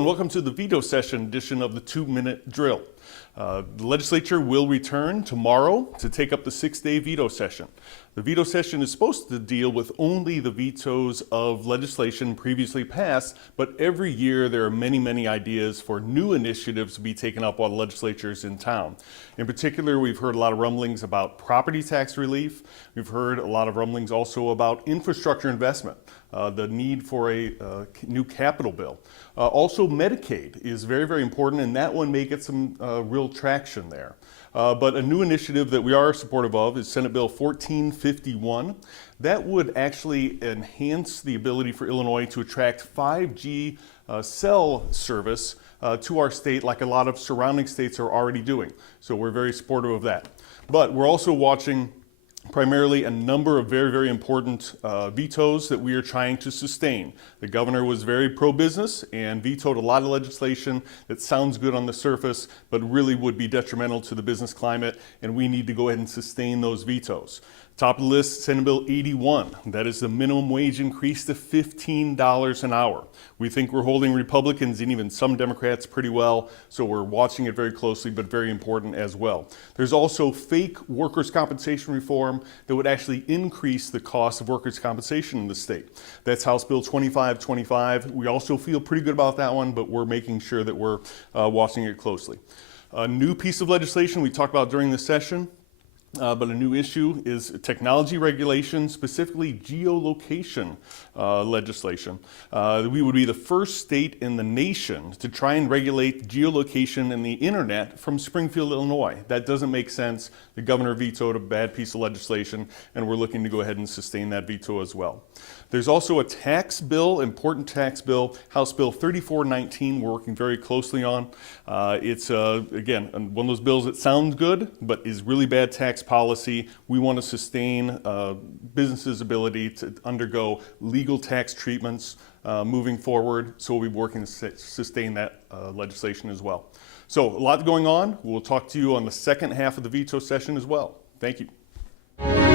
and welcome to the veto session edition of the 2-Minute Drill. The legislature will return tomorrow to take up the 6-day veto session. The veto session is supposed to deal with only the vetoes of legislation previously passed, but every year there are many ideas for new initiatives to be taken up while the legislature is in town. In particular, we've heard a lot of rumblings about property tax relief. We've heard a lot of rumblings also about infrastructure investment, the need for a new capital bill. Also, Medicaid is very important, and that one may get some real traction there. But a new initiative that we are supportive of is Senate Bill 1451. That would actually enhance the ability for Illinois to attract 5G cell service to our state, like a lot of surrounding states are already doing. So we're very supportive of that. But we're also watching primarily a number of very important vetoes that we are trying to sustain. The governor was very pro-business and vetoed a lot of legislation that sounds good on the surface, but really would be detrimental to the business climate, and we need to go ahead and sustain those vetoes. Top of the list, Senate Bill 81. That is the minimum wage increase to $15 an hour. We think we're holding Republicans and even some Democrats pretty well, so we're watching it very closely, but very important as well. There's also fake workers' compensation reform that would actually increase the cost of workers' compensation in the state. That's House Bill 2525. We also feel pretty good about that one, but we're making sure that we're watching it closely. A new piece of legislation we talked about during the session, but a new issue is technology regulation, specifically geolocation legislation. We would be the first state in the nation to try and regulate geolocation and the internet from Springfield, Illinois. That doesn't make sense. The governor vetoed a bad piece of legislation, and we're looking to go ahead and sustain that veto as well. There's also a tax bill, important tax bill, House Bill 3419, we're working very closely on. It's, again, one of those bills that sounds good, but is really bad tax policy. We want to sustain businesses' ability to undergo legal tax treatments moving forward, so we'll be working to sustain that legislation as well. So a lot going on. We'll talk to you on the second half of the veto session as well. Thank you.